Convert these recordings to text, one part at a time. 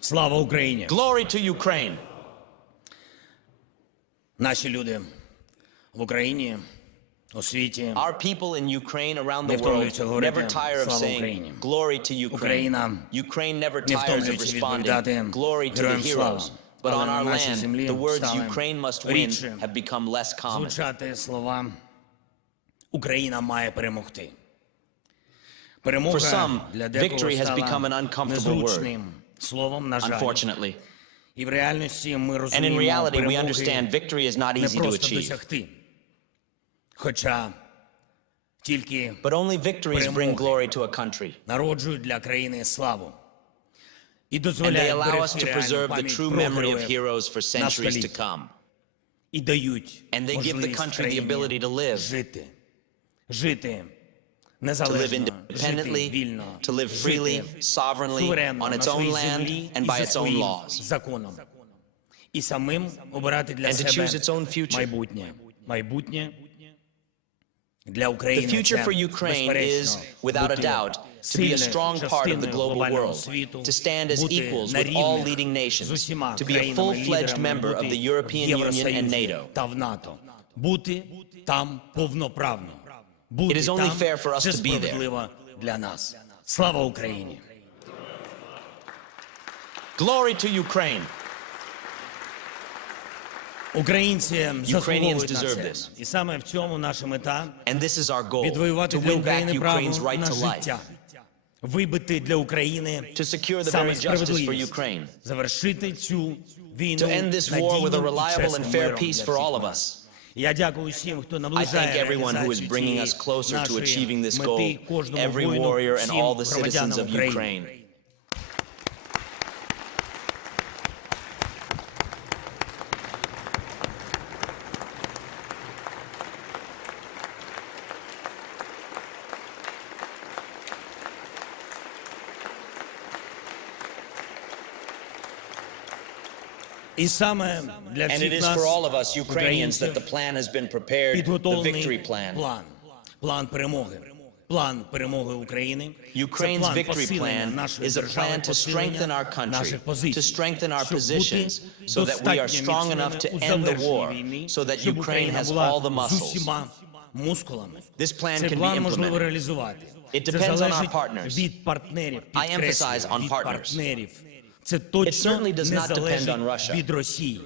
Слава Україні! Glory to Ukraine. Наші люди в Україні, у світі, Our people in Ukraine around не the world втомлюються говорити never tire of «Слава saying Україні». glory to Ukraine. Україна Ukraine never не tires of втомлюється responding відповідати glory to the героям слава. heroes. But Але on на our нашій land, землі the words стали Ukraine must win рідше have become less common. звучати слова «Україна має перемогти». For Перемога some, для декого victory has become стала an uncomfortable word, незручним словом, на жаль. unfortunately. І в реальності ми And in розуміємо, reality, we перемоги understand victory is not не easy to просто achieve. досягти. Хоча тільки But only victories bring glory to a country. народжують для країни славу. І And they дозволяють allow us берегти to реальну preserve the пам'ять true про memory of героїв heroes for на centuries to століття. come. І дають And they give the можливість country the країні ability to live. жити To live незалежно, жити independently, вільно, to live freely, жити sovereignly, суверенно on на its своїй own land землі and і by за its own своїм laws. законом. І самим обирати для And to себе choose its own future. майбутнє для The України future це, for Ukraine is, безперечно, without a бути doubt, to be a сильною strong part of the частиною global глобального world, світу, to stand as бути equals на with all рівних leading з nations, усіма to be a країнами-лідерами, full-fledged member of бути the European в Union and Євросоюзі NATO. та в НАТО, бути там повноправно, бути It is only там fair for us це to be there. справедливо для нас. Слава Україні! Glory to Ukraine. Українці заслуговують на deserve це. this. І саме в цьому наша мета And this is our goal, відвоювати to для win back України право Ukraine's right на to life, життя, вибити для України to secure the саме very justice for справедливість, Ukraine, завершити цю війну to end this war with a надійним і reliable and чесним fair миром peace для for всіх all of нас. us. Я дякую всім, хто I наближає thank everyone who is реалізацію bringing цієї us closer to нашої achieving this мети, goal, кожному every воїну, warrior and всім all the citizens громадянам of України. Ukraine. І саме для And it всіх is нас, for all of us Ukrainians that the українців, plan has been prepared, the підготовлений victory plan. план перемоги. План перемоги України. Ukraine's Це план victory посилення plan нашої is a держави, plan to посилення strengthen our country, наших позицій, to strengthen our щоб positions, бути so that we are достатньо strong enough to міцними у end the завершенні war, війни, so that щоб Ukraine Україна has була all the з muscles. усіма мускулами. This plan Цей can be план можливо implemented. реалізувати. It Це depends on our залежить partners. від партнерів, I emphasize підкреслюю, on від partners. партнерів. Це точно certainly does не not depend залежить on Russia. від Росії.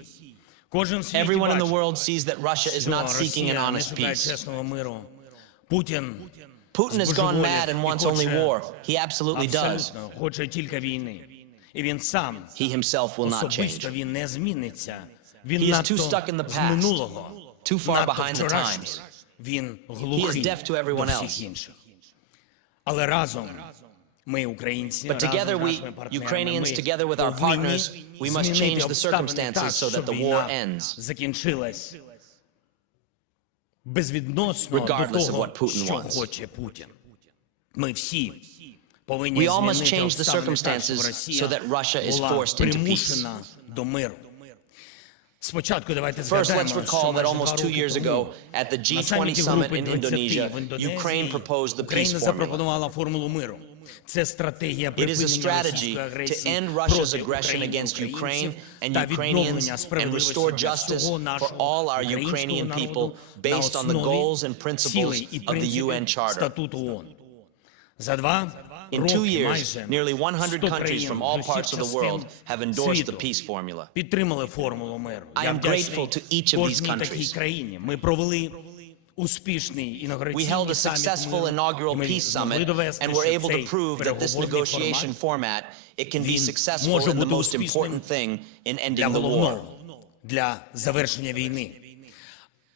Кожен в світі Everyone in the бачить, world sees that Russia is що not seeking an Росія не honest шукає peace. чесного миру. Путін Putin has gone mad and збожеволів wants і only хоче war. He absolutely does. абсолютно хоче тільки війни. І він сам He himself will not особисто change. він не зміниться. Він He is надто too stuck in the з past, минулого, too far надто behind the вчорашній. times. Він глухий deaf to everyone до else. всіх інших. Але разом ми, українці, But разом together з we, нашими партнерами, Ukrainians, ми together with our повинні partners, we must змінити change the обставини circumstances так, so that щоб the war війна ends. закінчилась безвідносно до Regardless of того, what Putin що wants. хоче Путін. Ми всі повинні We all must змінити change the обставини так, щоб circumstances Росія so that Russia is була forced into peace. примушена до миру. Спочатку давайте First, згадаємо, let's що recall that майже 2 almost 2 роки years тому ago at the на G20 саміті summit групи in 20 Indonesia, в Індонезії Ukraine proposed the peace Україна formula. запропонувала формулу миру. Це стратегія It is a припинення strategy російської to агресії end Russia's проти aggression України, against Ukraine українців and та Ukrainians відновлення and справедливості restore для justice всього for нашого all our українського Ukrainian народу people на based on the основі goals and principles цілей і of the UN принципів Charter. статуту ООН. За 2 In 2 роки years, майже nearly 100 100 countries країн from all з усіх parts of the частин world have endorsed the світу peace formula. підтримали формулу миру. I Я am вдячний grateful to each of these кожній такій countries. країні. Ми провели успішний We інаугураційний held a саміт successful миру, inaugural і ми peace змогли summit довести, and were що able to цей prove that this переговорний negotiation формат, format, it can be він successful може in the бути most успішним important thing in для ending the war. головного, для завершення війни.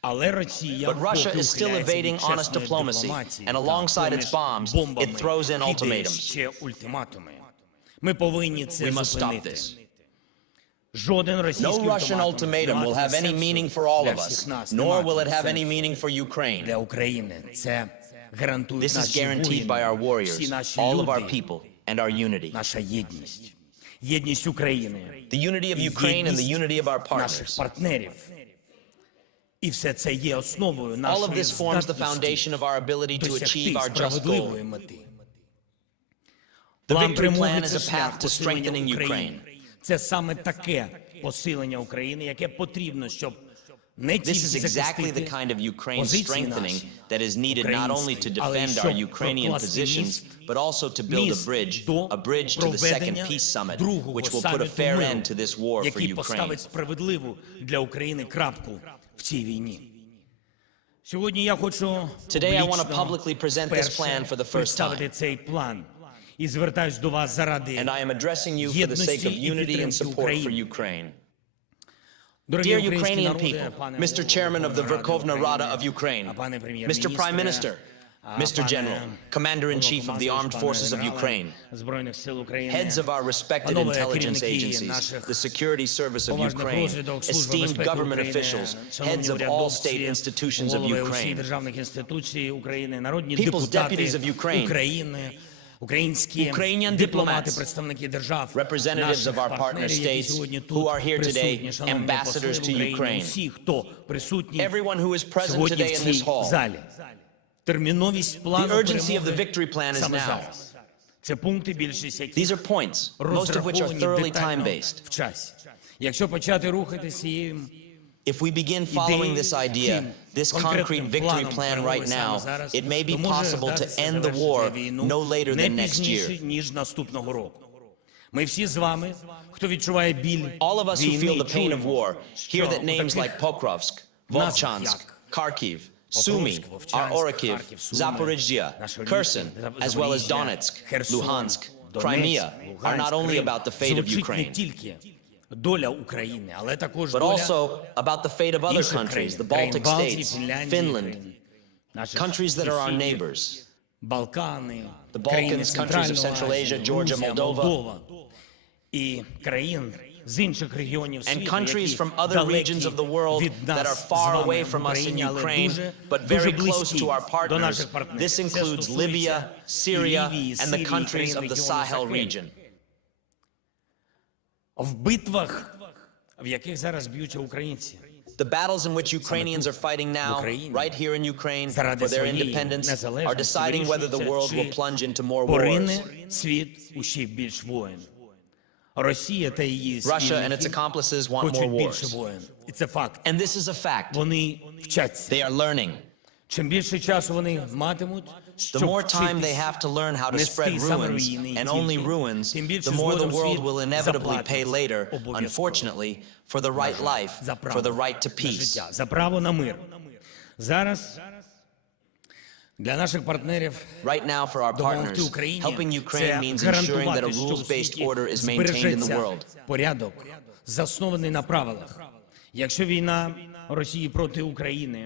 Але Росія But Russia поки is still ухиляється від evading honest чесної diplomacy, дипломатії and та alongside its поміж bombs, бомбами it throws in кидає ultimatums. ще ультиматуми. Ми повинні це We must stop зупинити. this. Жоден російський No Russian ультиматум ultimatum не will have матиме any meaning сенсу for all для of всіх us, нас, не nor will it матиме have any сенсу meaning for Ukraine. для України. Це гарантують This is наші guaranteed by our воїни, всі warriors, наші all of our люди, people, and our unity. наша єдність. Єдність України, The unity of Ukraine and the unity of our наших partners. партнерів. І все це є основою All of нашої this forms the здатності foundation of our ability to досягти achieve our just справедливої goal. мети. The План victory перемоги plan – is це a шлях path to посилення strengthening України. Ukraine. Це саме таке посилення України, яке потрібно, щоб не This is тільки exactly the захистити kind of Ukraine позиції strengthening наші, that is needed not only to української, але й defend our щоб Ukrainian прокласти positions, міст, but also to build a міст bridge до to the Second проведення Peace Summit, другого which will put a саміту fair миру, end to this war for який Ukraine. поставить справедливу для України крапку в цій війні. Сьогодні я хочу Today I want to публічно publicly present this plan for the first представити time. цей план і звертаюсь до вас заради And I am addressing you for the sake of єдності і unity and підтримки support for України. Ukraine. Дорогі Dear українські Ukrainian народи, people, пане Mr. Chairman of the Verkhovna Rada of Ukraine, пане Mr. прем'єр-міністре, Prime Minister, Mr. General, Commander-in-Chief of the Armed Forces of Ukraine, Збройних сил України, heads of our respected панове intelligence керівники agencies, наших the Security Service of поважних Ukraine, розвідок, Служби esteemed безпеки government України, officials, шановні heads of all урядовці, state institutions of голови усіх Ukraine, державних інституцій України, народні People's депутати deputies of Ukraine, України, українські Ukrainian дипломати, diplomats, представники держав, representatives наших of our partner партнерів, які states сьогодні who тут are here today, присутні, шановні ambassadors посли to в Україні, Ukraine. всі, хто присутні everyone who is present сьогодні today в in this цій hall. залі. Терміновість плану The urgency of the перемоги victory plan is саме now. зараз. Це пункти, більшість These яких are points, most of which are розраховані thoroughly детально time-based. в часі. Якщо почати рухатися цією If we begin following this idea, this concrete victory plan right now, it may be possible to end the war no later than next year. ніж наступного року. Ми всі з вами, хто відчуває біль All of us who війни, feel the pain of war hear that що names у таких like Pokrovsk, назвах, Volchansk, як Kharkiv, Sumy, Вовчанськ, Orikhiv, Харків, Суми, Zaporizhia, Запоріжжя, Kherson, as well as Запоріжжя, Donetsk, Херсон, Luhansk, Донецьк, Crimea are not Луганськ, only Крим. about the fate of Звучить не Ukraine, тільки доля України, але також but доля also about the fate of other інших countries, країн, the країн Baltic Балтії, states, Фінляндії, Finland, країн наших countries that are our сусідів, neighbors, Балкани, the країни Balkans, countries of Центральної Central Asia, Азії, Georgia, Русія, Moldova, Молдова і країн з інших регіонів and світу, countries які from other далекі regions of the world від that are нас з far вами away в from us in Україні, але Ukraine, дуже, but дуже very close близькі to our до partners. наших партнерів. This Це includes стосується Libya, і Syria, Лівії, and the Сирії, countries країн of the регіону Sahel Сахель. region. В битвах, в яких зараз б'ються українці, The battles in which Ukrainians are fighting now, right here in Ukraine, for their independence, are deciding whether the world will plunge into more wars. порине світ у ще більш воєн. Росія та її Russia and its спільники accomplices want more хочуть більше wars. воєн. І це факт. And this is a fact. Вони вчаться. They are learning. Чим більше часу вони матимуть, The щоб more time they вчитись have to learn how to нести spread саме ruins руїни і and only тільки, ruins, тим більше the more the згодом world світ will inevitably pay заплатить later, обов'язково unfortunately, for the right life, за право for the right to на peace. життя, за право на мир. Зараз для наших партнерів Right now, for our допомогти partners, Україні helping це Ukraine means ensuring that a гарантувати, що у rules-based світі order is maintained in the збережеться world. порядок, заснований на правилах. Якщо війна Росії проти України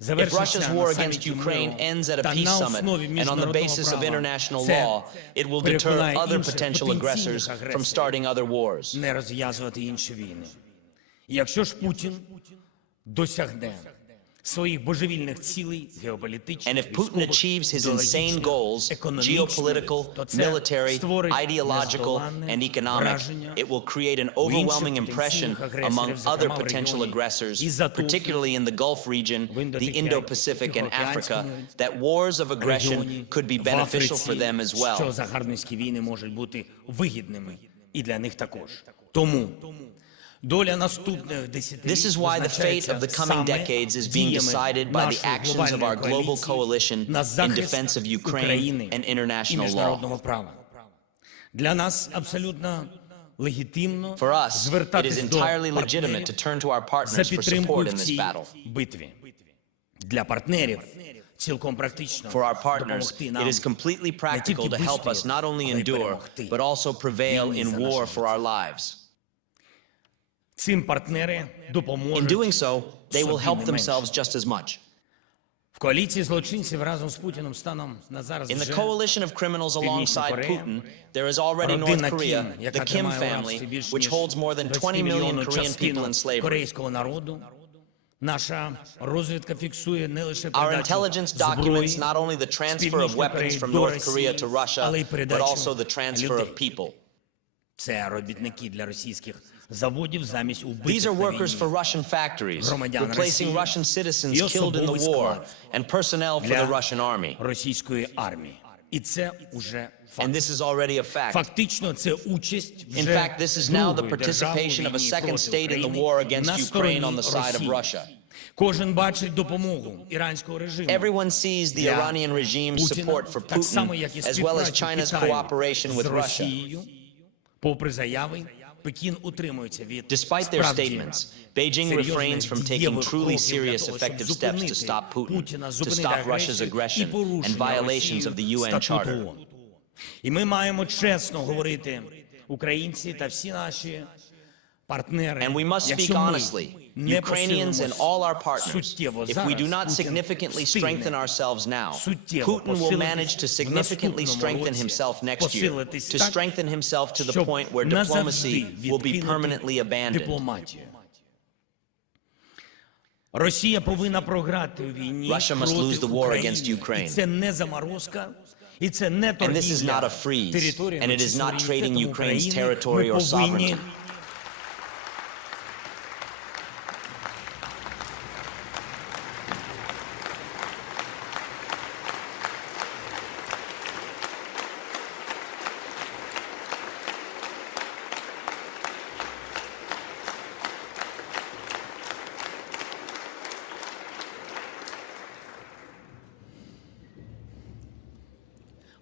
If завершиться Russia's на war against саміті Ukraine миру ends at a та peace на summit основі and on the міжнародного basis of права, international це law, it will deter переконає other інших potential aggressors потенційних from агресорів starting other wars. не розв'язувати інші війни. Якщо ж Путін досягне своїх божевільних цілей геополітичних, And if Putin achieves his insane goals, geopolitical, military, ideological, and economic, it will create an overwhelming impression among other potential aggressors, particularly in the Gulf region, the Indo-Pacific, and Africa, that wars of aggression could be beneficial for them as що well. загарбницькі війни можуть бути вигідними і для них також. Тому доля наступних десятиліть This is why the fate of the coming decades is being decided by the actions of our global coalition in defense of Ukraine and international law. права. Для нас абсолютно легітимно For us, it is звертатись до entirely legitimate to партнерів turn to our за partners for підтримкою support в in this цій battle. битві. Для партнерів цілком практично For our partners, допомогти нам it is completely не practical тільки to help us вистояти, not only але й endure, перемогти. but also prevail Війни in за war наше for our lives. Цим партнери In допоможуть doing so, they will собі help не themselves менше. just as much. В коаліції злочинців разом з Путіним станом на зараз In the вже coalition of criminals alongside Korea, Putin, there is already North родина Korea, Кім, the яка Kim тримає в family, рабстві більш which ніж holds more than 20 20 million мільйонну Korean частину people in slavery. корейського народу. Наша розвідка фіксує не лише Our передачу intelligence зброї documents not only the transfer of weapons from до North Росії, Korea to Russia, але й but передачу also the transfer of людей. people. Це робітники для російських заводів замість These убитих are на workers війні. for Russian factories, Громадян replacing Росії Russian citizens і killed in the особовий war склад and personnel for the для Russian army. російської армії. І це уже And факт. this is already a fact. Фактично, це участь In вже fact, this is now the другої держави participation of a війні second проти state in the України war against на Ukraine стороні on the side of Росії. Russia. Кожен бачить допомогу іранського режиму. Everyone sees the для Iranian regime's Путіна, support for так само, Putin, як і as well as співпрацю China's Китаю cooperation з with Russia. Росією. Попри заяви, Пекін утримується від Despite their справді statements, Beijing серйозних refrains from taking дієвих truly кроків serious для того, effective щоб steps to зупинити stop Putin, Путіна, to зупинити stop Russia's агресію і aggression and порушення violations of the Росією UN Charter. статуту ООН. І ми маємо чесно говорити, українці та всі наші партнери, And we must speak якщо ми honestly, не Ukrainians and all our partners, суттєво if we do зараз, not Путін significantly встигне strengthen ourselves now, суттєво Putin will посилитись manage to в significantly наступному strengthen році, himself next year, посилитись to так, strengthen himself to the щоб point where назавжди diplomacy will be відкинути permanently abandoned. дипломатію. Росія повинна програти у війні Russia must проти lose the war against України. Ukraine. І це не заморозка, і це не And this is not a торгівля freeze, територіями and it чи is not trading суверенітетом Ukraine's України. territory Ми or повинні sovereignty.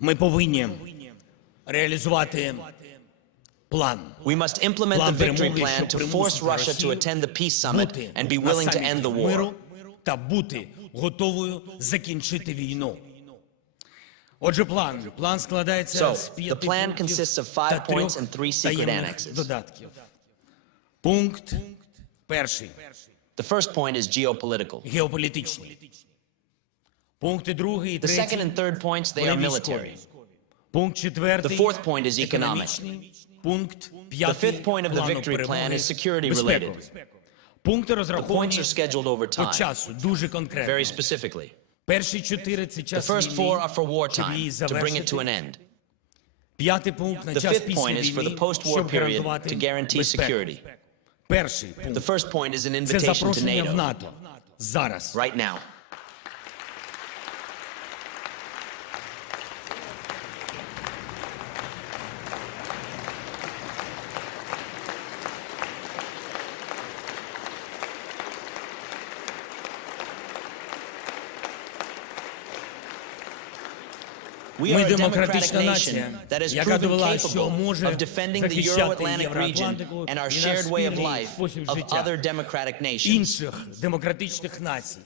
Ми повинні реалізувати план. We must implement the victory plan to force Russia to attend the peace summit бути and be на willing to end the саміті war. миру та бути готовою закінчити війну. Отже, план складається з So, 5 the plan пунктів consists of та 5 points 3 and 3 secret таємних annexes. додатків. Пункт перший The first point is geopolitical. – геополітичний. Пункти другий і The second третій and third points, they – are вони military. військові. Пункт четвертий The fourth point is – economic. економічний. Пункт The п'ятий fifth point of the плану victory plan перемоги is security безпековий. related. Пункти The points розраховані are scheduled over по time, часу, дуже конкретно. very specifically. Перші 4 – це The час first 4 are for війни, щоб її wartime, to bring it to an завершити. end. П'ятий пункт – на The час fifth після point is for the війни, post-war щоб period гарантувати to guarantee безпеку. security. Перший The пункт first point is an – це invitation to запрошення в NATO, НАТО. Зараз. right now. We Ми are a democratic демократична nation нація, that has яка proven довела, що capable може of defending the захищати Euro-Atlantic region Євроатлантику and our і наш shared way of спільний life спосіб of життя other democratic nations. інших демократичних націй.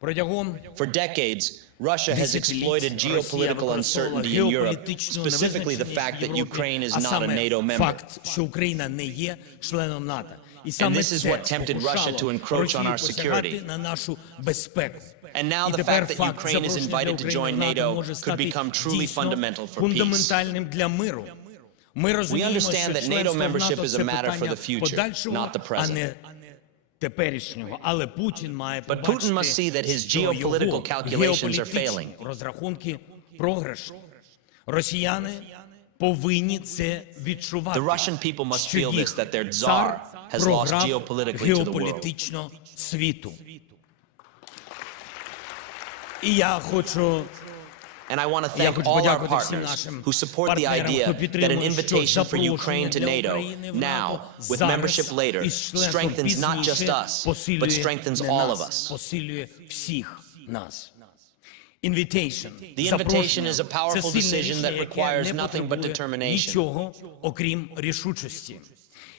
Протягом For decades, Russia has exploited geopolitical uncertainty in Europe, specifically the fact that Ukraine is not a NATO member. факт, що Україна не є членом НАТО. І саме this is це what tempted Russia to encroach on our Росію security. посягати на нашу безпеку. And now І the тепер fact that факт Ukraine is запрошення invited для to join України в НАТО NATO може could стати become truly дійсно fundamental for peace. фундаментальним для миру. Ми розуміємо, understand що that NATO членство в membership НАТО – is a це matter for питання the future, подальшого, not the а present. не теперішнього. Але Путін має But Putin побачити, must see that his що geopolitical його calculations are геополітичні failing. розрахунки програшу. Росіяни повинні це відчувати. The Russian people must що feel this, їх that their цар czar has lost програв geopolitically to the world. геополітично світу. І я хочу And I want to Я thank хочу all our подякувати всім partners нашим who support the партнерам, idea хто that an підтримує, що invitation for Ukraine запрошення to для NATO України в now, НАТО with зараз membership later, із членством strengthens not just пізніше us, but посилює strengthens не all of нас, us. посилює всіх нас. Invitation. The invitation запрошення is a powerful – це сильне decision that рішення, яке requires не nothing but потребує determination. нічого, окрім рішучості.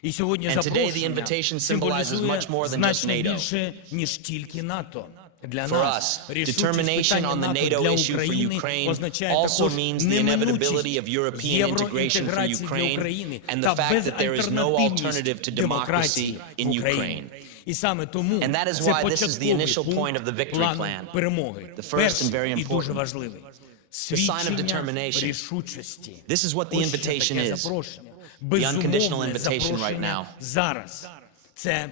І сьогодні And today the запрошення invitation symbolizes символізує much more than just значно NATO. більше, ніж тільки НАТО. Для For нас us, рішучість determination питання on the НАТО NATO для issue for України Ukraine означає also також means the inevitability of неминучість European integration for євроінтеграції для України Ukraine and the та fact that there is no alternative безальтернативність to democracy демократії in в Україні. Ukraine. І саме тому And that is це why this is the initial початковий point of the пункт victory плану plan. перемоги. The first and very Перший і дуже important. важливий. sign of Свідчення determination. рішучості. This is what the Ось що invitation таке is. запрошення. The unconditional Безумовне invitation right запрошення now. зараз. Це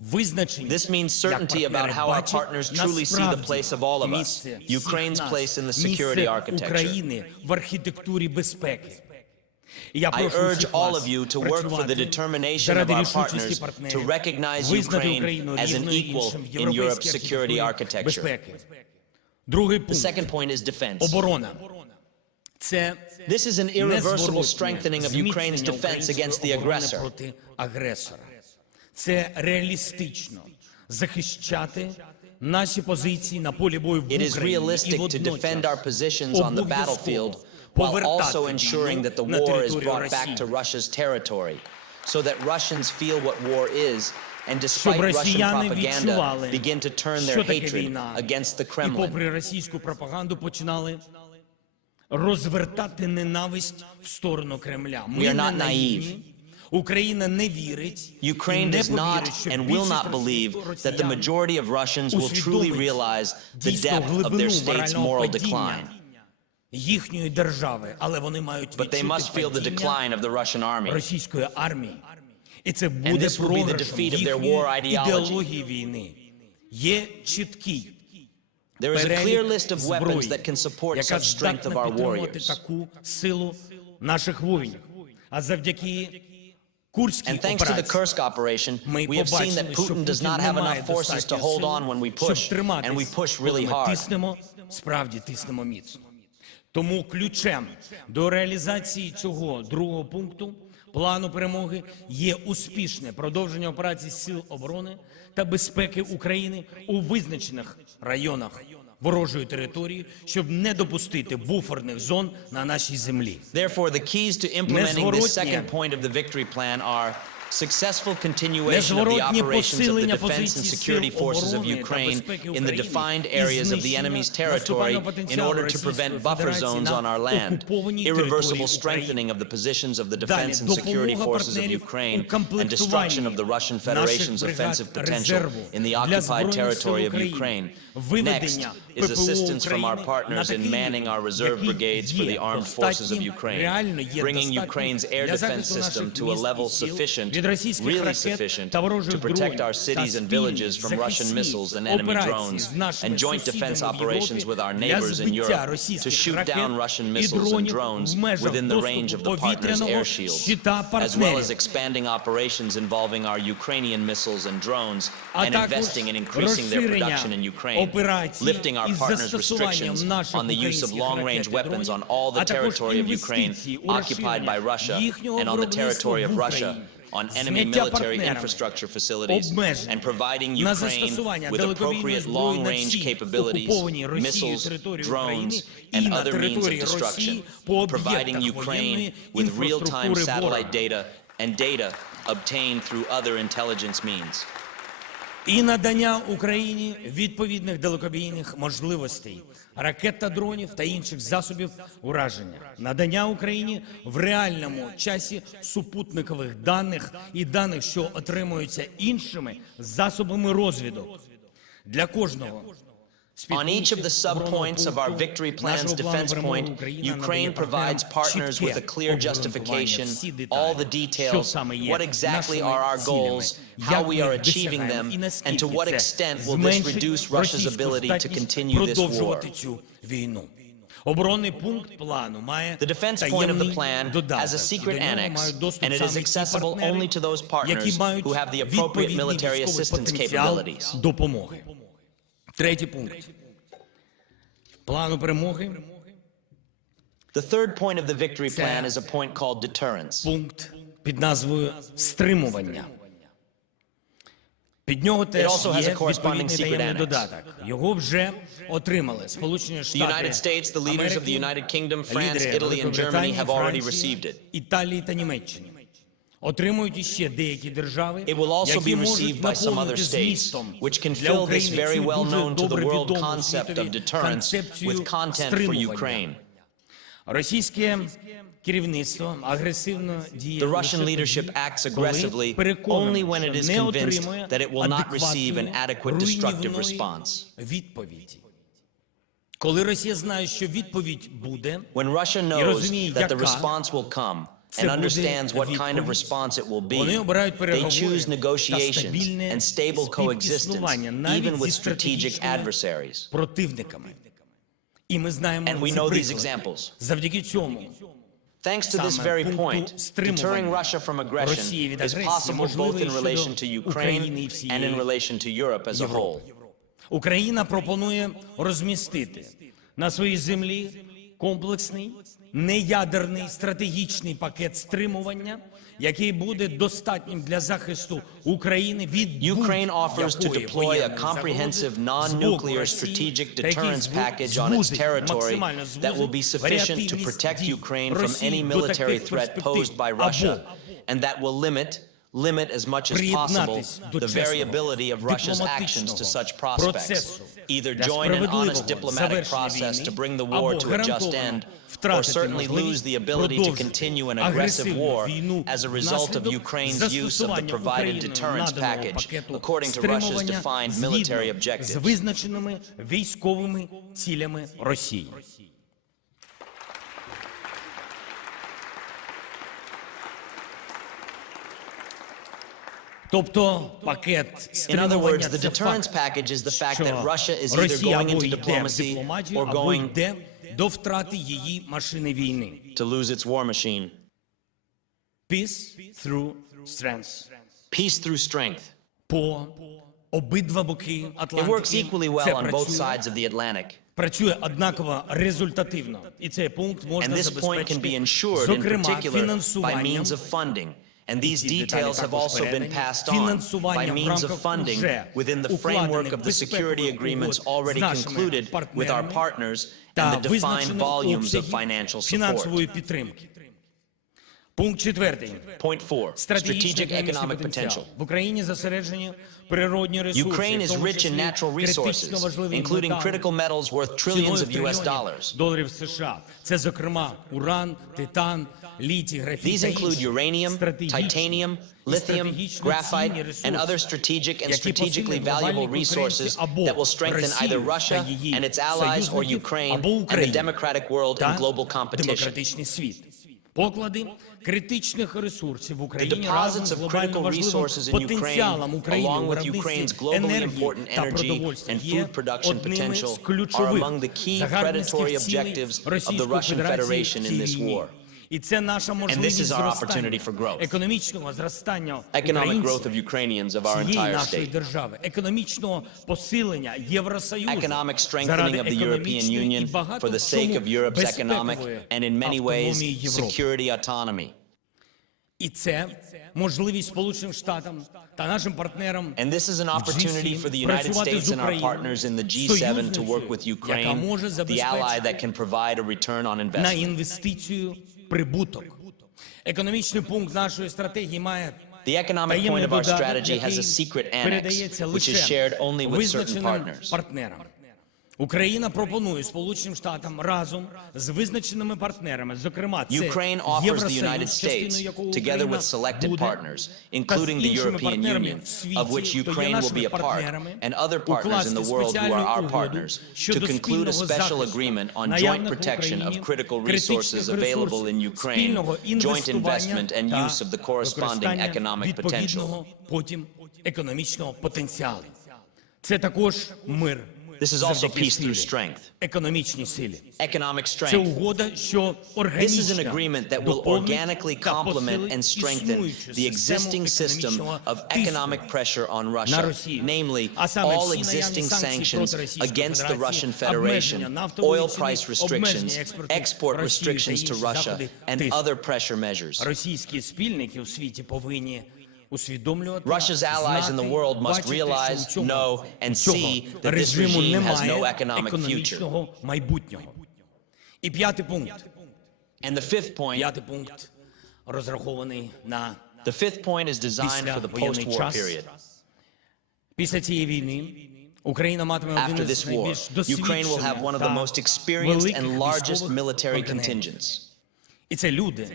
визначення, This means certainty як about партнери how our бачать partners truly see the насправді place of all of us, місце всіх Ukraine's нас, place in the security місце architecture. України в архітектурі безпеки. І я I прошу urge всіх all вас of you to work for the працювати determination of заради our рішучості partners партнерів, to recognize визнати Ukraine Україну as an рівною equal іншим в in європейській Europe's security архітектурі architecture. безпеки. Другий The пункт second point is defense. – оборона. Це This is an irreversible незворотне strengthening of Ukraine's зміцнення defense against the української оборони aggressor. проти агресора. Це реалістично захищати наші позиції на полі бою в It is Україні і realistic to defend our водночас positions on the battlefield while also ensuring that the war is brought back to Russia's territory, so that Russians feel what war is and despite Russian propaganda begin to turn their hatred against the і Kremlin. попри російську пропаганду починали розвертати ненависть в сторону Кремля. Ми are не not наївні. Україна не вірить і Ukraine не does not повірить, що and will більшість not believe that the росіян majority of Russians will truly усвідомить realize the дійсно depth of their глибину state's морального moral падіння decline. їхньої держави, але вони мають But they must feel the відчути decline of the Russian army. російської армії. І це буде this will be the програшем defeat of their їхньої war ideology. ідеології війни. Є чіткий There is a clear перелік list of weapons зброї, that can support яка such strength of здатна our підтримувати warriors. таку силу наших воїнів. А завдяки Курській And thanks to the операції Kursk operation, ми we have seen побачили, that що Putin does Путін not не have має enough forces to достатньо hold сил, on when we щоб push, and we триматись, push коли really ми hard. тиснемо, справді тиснемо міцно. Тому ключем до реалізації цього другого пункту плану перемоги є успішне продовження операцій Сил оборони та безпеки України у визначених районах ворожої території, щоб не допустити буферних зон на нашій землі. Therefore, the keys to implementing this second point of the victory plan are successful continuation of the operations of the defense and security forces of Ukraine in the defined areas of the enemy's territory in order to prevent buffer zones on our land, irreversible strengthening of the positions of the defense and security forces of Ukraine, and destruction of the Russian Federation's offensive potential in the occupied territory of Ukraine. Next is assistance from our partners in manning our reserve brigades for the armed forces of Ukraine, bringing Ukraine's air defense system to a level sufficient, really sufficient, to protect our cities and villages from Russian missiles and enemy drones, and joint defense operations with our neighbors in Europe to shoot down Russian missiles and drones within the range of the partners' air shields, as well as expanding operations involving our Ukrainian missiles and drones, and investing in increasing their production in Ukraine, lifting our partners' restrictions on the use of long-range weapons on all the territory of Ukraine occupied by Russia and on the territory of Russia, on enemy military infrastructure facilities, and providing Ukraine with appropriate long-range capabilities, missiles, drones, and other means of destruction, providing Ukraine with real-time satellite data and data obtained through other intelligence means. І надання Україні відповідних далекобійних можливостей, ракет та дронів та інших засобів ураження. Надання Україні в реальному часі супутникових даних і даних, що отримуються іншими засобами розвідок. Для кожного On each of the subpoints of our victory plan's defense point, Ukraine provides partners with a clear justification, all the details, what exactly are our goals, how we are achieving them, and to what extent will this reduce Russia's ability to continue this war. The defense point of the plan has a secret annex, and it is accessible only to those partners who have the appropriate military assistance capabilities. Третій пункт плану перемоги. The third point of the victory plan is a point called deterrence. Пункт під назвою стримування. Під нього теж є відповідний таємний додаток. Його вже отримали Сполучені Штати Америки, лідери Великобританії, Франції, Італії та Німеччини. Отримують іще деякі держави, які можуть наповнити змістом для України цю дуже добре відому світові концепцію стримування. Російське керівництво агресивно діє лише тоді, коли переконано, що не отримує адекватної, руйнівної відповіді. Коли Росія знає, що відповідь буде, і розуміє, яка, and understands what kind of response it will be, they choose negotiations and stable coexistence, even with strategic adversaries. And we know these examples. Thanks to this very point, deterring Russia from aggression is possible both in relation to Ukraine and in relation to Europe as a whole. Україна пропонує розмістити на своїй землі комплексний неядерний стратегічний пакет стримування, який буде достатнім для захисту України від Ukraine offers to будь-якої deploy a воєнної comprehensive загрози з non-nuclear боку Росії, strategic та який deterrence package on its звузить, territory максимально that will be звузить sufficient to варіативність protect дій Ukraine from Росії any до military таких threat перспектив, posed by або Russia, and that will limit as much as possible приєднатись до the чесного variability of Russia's actions to such prospects. процесу Either для join an honest справедливого diplomatic завершення process to війни, bring the war або to a just гарантовано end, or втратити certainly lose можливість the ability to продовжити continue an aggressive агресивну war війну as a result of внаслідок Ukraine's use of the застосування provided Україною deterrence наданого package пакету according to Russia's стримування defined military згідно з objectives. визначеними військовими цілями Росії. Тобто пакет In other стримування words, the – це deterrence факт, package is the fact що that Russia is either Росія going або into йде в diplomacy дипломатію, or або going йде до втрати її машини війни. to lose its war machine. Peace through strength. Peace through strength. По обидва боки It works Атлантики equally well це on both працює. sides of the Atlantic. Працює однаково результативно. І цей пункт And можна this point can be забезпечити, ensured in зокрема, particular by фінансуванням. means of funding. And these Ці деталі details have також also been передані. passed on by Фінансування в means of рамках funding уже within the укладених framework of the security безпекових agreements угод already з нашими concluded with our партнерами partners and та the defined визначено volumes of обсяги financial support. фінансової підтримки. Пункт 4. Point 4. Strategic economic potential. В Україні зосереджені природні ресурси, Ukraine в is тому rich in числі natural критично resources, важливі including метали, critical metals worth trillions of US dollars. доларів США. Це, зокрема, уран, титан, літій, графіт These та include інші uranium, стратегічні titanium, і lithium, стратегічно graphite, цінні and ресурси, other strategic and які strategically посилюють valuable глобальні resources конкуренції або that will strengthen either Росію Russia та її and its allies or союзників, Ukraine або and the Україну democratic world in та global competition. демократичний світ. Поклади критичних ресурсів в The Україні разом deposits з of глобально critical важливим resources in Ukraine, потенціалом України along у with Ukraine's виробництві globally енергії important та energy продовольства, and є food production одними з potential are ключових among the key загарбницьких predatory цілей objectives of the Російської Russian Федерації Federation в in цій this війні. war. І це наша можливість this is our зростання, opportunity for growth. економічного зростання Economic growth of українців, Ukrainians of our цієї entire нашої state. держави, економічного посилення Євросоюзу, Economic strengthening заради of the European економічної і Union багато for the в чому sake of Europe's economic безпекової and in many ways автономії Європи. security autonomy. І це можливість Сполученим Штатам та нашим партнерам And this is an в opportunity G7 for the United працювати States з and our Україною, partners in the G7 to work with союзницею, Ukraine, яка може the ally забезпечити that can provide a return on на investment. інвестицію прибуток. Економічний пункт нашої стратегії має The economic point таємний of our додаток, strategy has a який secret annex, передається which is лише shared only with certain визначеним partners. партнерам. Україна пропонує Сполученим Штатам разом з визначеними партнерами, зокрема, це Ukraine offers the United Євросоюз, States, частиною якого together Україна with selected буде, partners, та з including the іншими European партнерами Union, в світі, of which хто є Ukraine will нашими be a part, партнерами, and other partners in the укласти world who are спеціальну our угоду partners, to щодо conclude a спільного special захисту agreement on joint наявних в protection of Україні critical критичних resources available in ресурсів, Ukraine, спільного joint інвестування investment and та use of the corresponding використання economic potential. відповідного потім економічного потенціалу. Це також мир. This is also завдяки peace through силі, strength. економічній силі. Economic Це strength. угода, що This is an органічно agreement that will доповнить organically та complement посилить and strengthen існуючу the existing систему system економічного of тиску economic pressure on на Russia, Росію. namely А саме all всі наявні existing санкції sanctions проти Російської against the Федерації, Russian обмеження Federation, нафтової oil ціни, price restrictions, обмеження експорту export Росії та restrictions to інші Russia, заходи and тиску. other pressure measures. Російські спільники у світі повинні усвідомлювати, Russia's allies in the world must бачити, realize, що у цьому know, and see that this режиму regime has no немає economic future. економічного майбутнього. І п'ятий пункт. And the fifth point, П'ятий пункт розрахований на the fifth point is designed for the післявоєнний post-war час. period. Після цієї війни Україна матиме один After із this war, найбільш Ukraine will have one of the most experienced and largest military contingents. І це люди,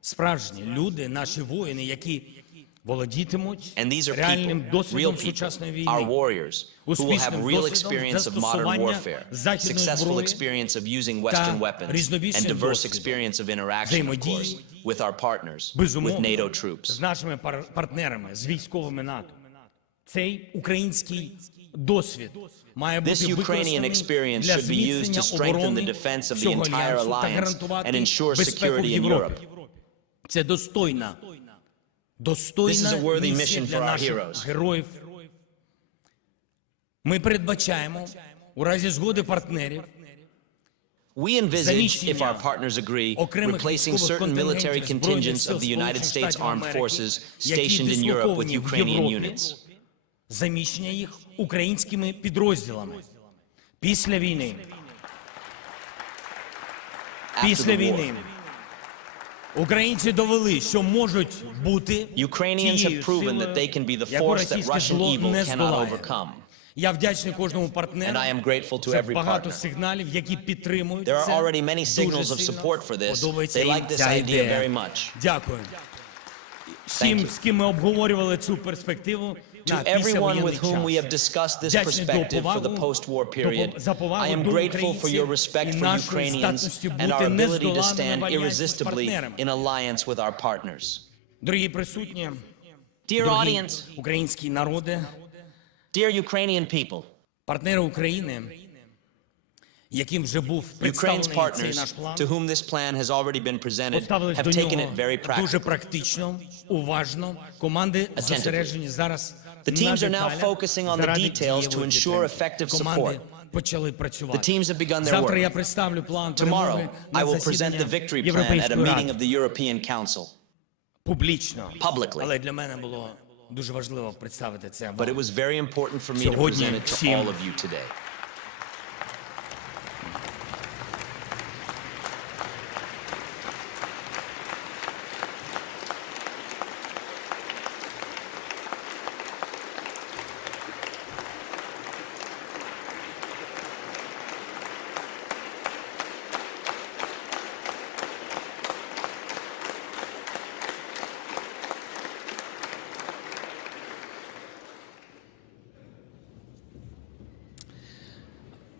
справжні люди, наші воїни, які володітимуть And these are реальним people, real досвідом people, сучасної our війни, warriors, who will have успішним real досвідом experience of modern застосування warfare, західної successful зброї experience of using та Western weapons, and різнобічним diverse досвідом experience of interaction, of взаємодії, course, with our partners, with безумовно, NATO troops. з нашими партнерами, з військовими НАТО. Цей український досвід має бути This Ukrainian використаний experience для should be used to зміцнення strengthen the оборони defense of the всього entire альянсу та alliance гарантувати and ensure безпеку в security in Європі. Europe. Це достойна This is a worthy місія mission для for our наших heroes. героїв. Ми передбачаємо у разі згоди партнерів We envisage, if our partners agree, replacing certain military contingents of the United States Armed Forces stationed in Europe with Ukrainian units. Заміщення їх українськими підрозділами. Після війни українці довели, що можуть бути Ukrainians have proven that they can be the force that Russian evil cannot overcome. Я вдячний кожному партнеру. And I am grateful to every Багато partner. сигналів, які підтримують це. There are already many signals of support for this. They like this idea very much. Дякую. Всім, з ким ми обговорювали цю перспективу. To everyone with whom we have discussed this perspective for the post-war period, I am grateful for your respect for Ukrainians and our ability to stand irresistibly in alliance with our partners. Дорогі присутні, Dear audience, українські народи, dear Ukrainian people, партнери України, яким вже був Ukraine's представлений цей partners, наш план, to whom this plan has already been presented, поставились have до taken нього it very дуже practically. практично, уважно. Команди зосереджені зараз The на teams are now деталях focusing on the заради details to дієвої ensure підтримки. effective Команди support. почали The працювати. teams have begun their Завтра я work. представлю план Tomorrow, перемоги I на will present the засіданні victory plan at a Європейської meeting of ради. the European Council. Публічно. Publicly. Але для мене було дуже важливо представити це But it вам. was very important for me to Сьогодні present it to всім all of you today.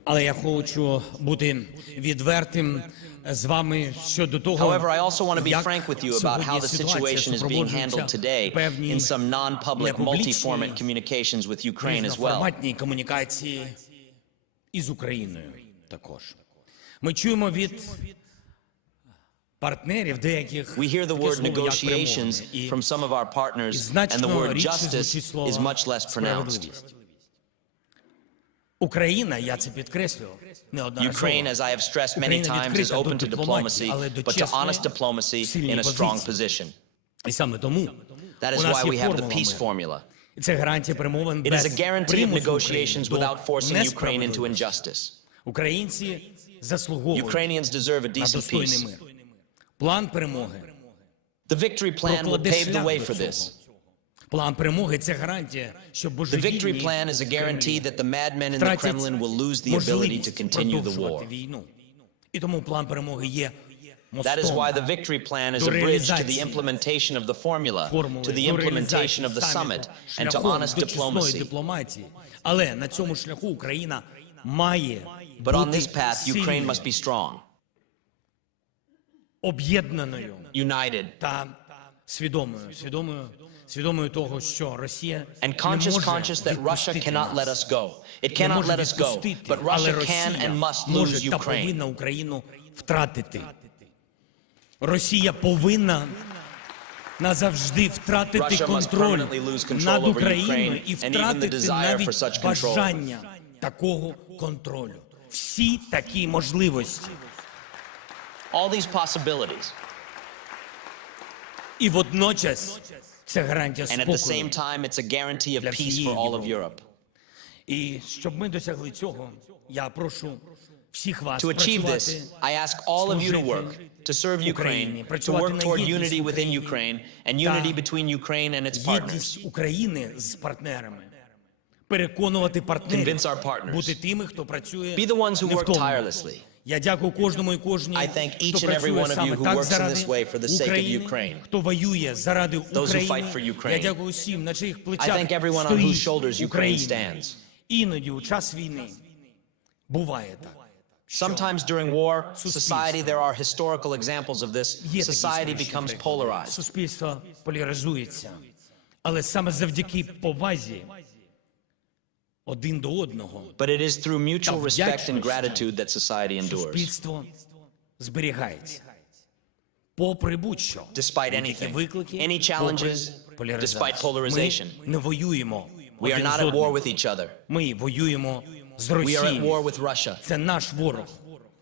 Але я хочу бути відвертим з вами щодо того, However, I also want to be як frank with you about how the сьогодні situation is being handled супроводжується today певні in some non-public, multi-format непублічні, communications with Ukraine as well. різноформатні комунікації із Україною також. Ми чуємо від партнерів деяких We hear the таке word слово, як negotiations перемовини, і from some of our partners, and the значно word рідше justice звучить is слово much less pronounced. справедливість. Україна, я це підкреслював неодноразово. Ukraine, as I have stressed many times, is open to diplomacy, but to honest diplomacy in a strong position. І саме тому That is у нас why є we have the формула peace миру. formula. І це гарантія перемовин It is без a guarantee of примусу negotiations України without до forcing Ukraine into несправедливості. injustice. Українці заслуговують Ukrainians deserve a на decent достойний peace. мир. План перемоги The victory plan will прокладе pave the шлях way до for цього. this. План перемоги – це гарантія, що The божевільні victory plan is a guarantee that the madmen in the втратять Kremlin will lose the ability to можливість continue the продовжувати war. війну. І тому план перемоги є That is why the мостом victory plan is до a bridge to the реалізації implementation of the formula, формули, to the до implementation реалізації of the summit, саміту, and to шляхом honest до чесної diplomacy. дипломатії. Але на цьому шляху Україна має But on бути this path, Ukraine сильною, must be strong, об'єднаною united, та свідомою того, що Росія and не conscious може that Russia відпустити cannot let нас. us go. It Не cannot може let us go, відпустити, but але Russia can Росія and must lose може та Ukraine. повинна Україну втратити. Росія повинна назавжди втратити Russia must контроль permanently lose control над over Україною Ukraine і and even the втратити desire for навіть such control. бажання такого контролю. Всі такі можливості. All these possibilities, І водночас це гарантія and at the спокою. same time, it's a guarantee of Для peace всієї for all of Європи. Europe. І щоб ми досягли цього, я прошу всіх вас To achieve this, працювати, I ask all of you to work, to serve Україні, Ukraine, to працювати work на toward єдність unity within України Ukraine and та unity between Ukraine and its partners. єдність України з партнерами. Переконувати партнерів Convince our partners. бути тими, хто працює Be the ones who work невтомно. tirelessly. Я дякую кожному і кожній, I thank each хто and every працює one of you саме who так works in заради this way for the sake of України, Ukraine. хто воює заради who України. fight for Ukraine. Я дякую всім, на чиїх I плечах thank everyone on whose shoulders стоїть Ukraine Україна. stands. Іноді у час війни буває так. Sometimes during war, society, there are historical examples of this. Є такі Society страшні becomes приклади. polarized. Суспільство поляризується. Але саме завдяки повазі один до одного But it is through mutual Та respect and вдячності gratitude that society endures. суспільство зберігається. Попри будь-що, Despite будь-які anything, виклики, any challenges, попри поляризацію. despite polarization. Ми не воюємо We are один not з at одним. war with each other. Ми воюємо з We are at war Росією. with Russia. Це наш ворог.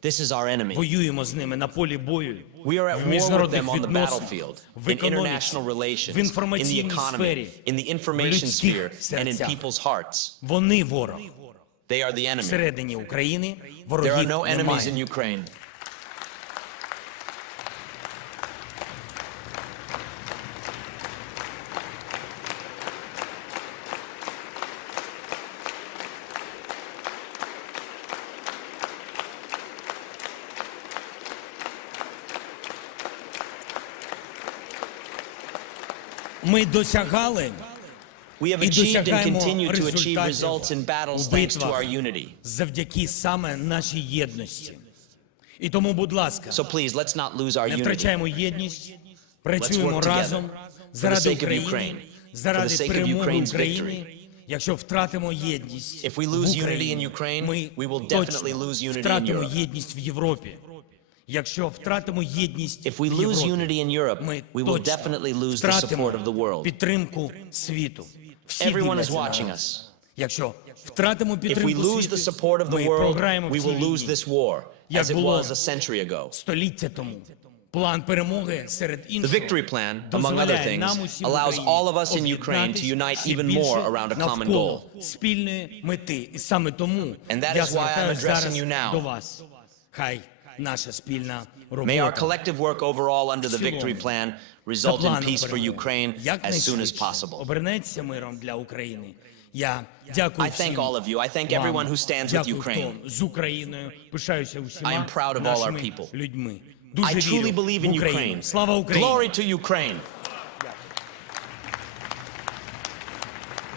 This is our enemy. Воюємо з ними на полі бою, We are at в war with міжнародних them on the відносинах, battlefield, в in економіці, international relations, в in the інформаційній economy, сфері, in the в information sphere, людських and in серцях. people's hearts. Вони ворог. They are the enemy. Всередині України There are ворогів no enemies in немає. Ukraine. Ми досягали We have і achieved and досягаємо continue to achieve результатів results in battles у thanks to битвах our unity. завдяки саме нашій єдності. І тому, будь ласка, So please, let's not lose our не unity. втрачаємо єдність, Let's працюємо work разом together заради for the sake of України, Ukraine, заради for the sake of перемоги Ukraine's України. Якщо втратимо єдність If we в lose unity in Україні, Ukraine, ми we will точно definitely lose unity in втратимо Europe. єдність в Європі. Якщо втратимо єдність If we в lose Європі, unity in Europe, ми we will точно definitely lose the втратимо support of the world. підтримку світу. Всі Everyone is дивляться на watching нас. us. Якщо втратимо If we підтримку lose the світу, support of the ми world, програємо в we цій will lose війні. this war, Як as it було was a century ago. століття тому. План перемоги серед The іншого victory plan, among other дозволяє things, нам усім в allows Україні all of us in Ukraine to об'єднатись unite ще even більше more around a common навколо goal. спільної мети. І саме тому And that я is why I'm звертаюся addressing зараз you now. до вас. Хай наша спільна May our робота collective work overall under the victory plan за result in планом peace for перемоги Ukraine as soon as якнайшвидше possible. обернеться миром для України. Я дякую I thank всім all of you. I thank вам. everyone who stands with Дякую, Ukraine. хто з Україною. Пишаюся I усіма am proud of all our нашими people. людьми. I Дуже truly вірю believe в in Україну. Ukraine. Слава Україні! Glory to Ukraine.